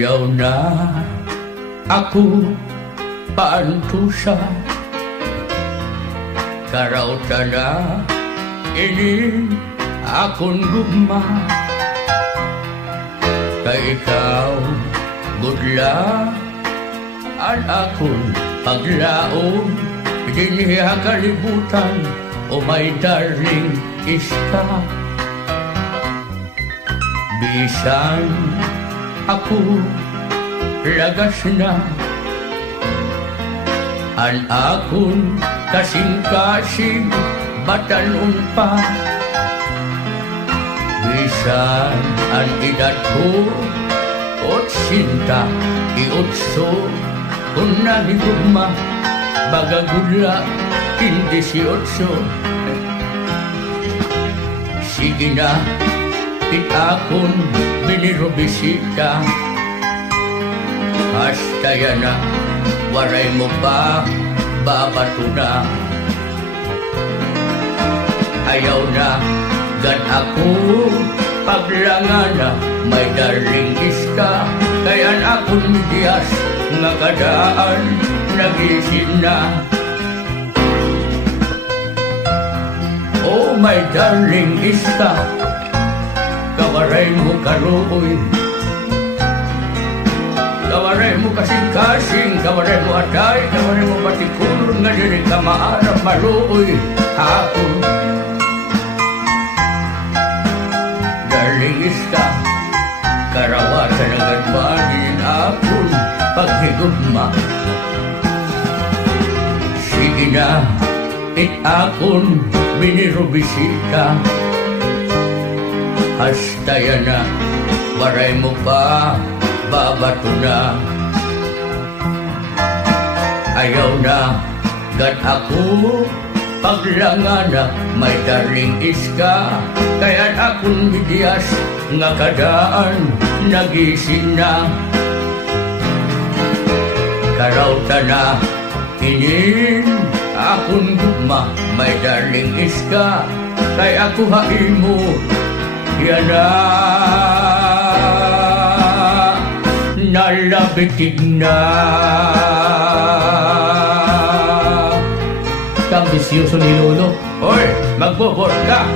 Ayaw na ako paantusa, karauta na ini akong gugma. Kay ikaw budla ang akong paglaom, diniha kalibutan, o my darling iska. Bisan ako lagas na ang akong kasing-kasing batanon pa. Bisan ang edad ko 88, kung nahigugma bagagula 18. Sige na, akong binirobisita, hasta yan na, waray mo pa, babato na. Ayaw na, gan ako, paglangan na, may darling iska, kayan akong midiyas, nga kadaan, nagisin na. Oh, my darling iska, kawaray mo karoy, kawaray mo kasing-kasing, kawaray mo atay, kawaray mo patikulon, nga diri ka maarap maluoy hapon. Darling iska, karawat ka ng gadmanin hapon paghigugma. Sige na, akong binirobisita, hasta yan na, waray mo pa, babato na. Ayaw na, gan ako, paglangan na, may darling iska, kaya't akong midiyas, nga kadaan, nagising na. Karauta na, inin, akong gugma, may darling iska, kay ako hain mo, yan na nalabitig na. Kambisyoso ni Lolo. Hoy, magbobor ka!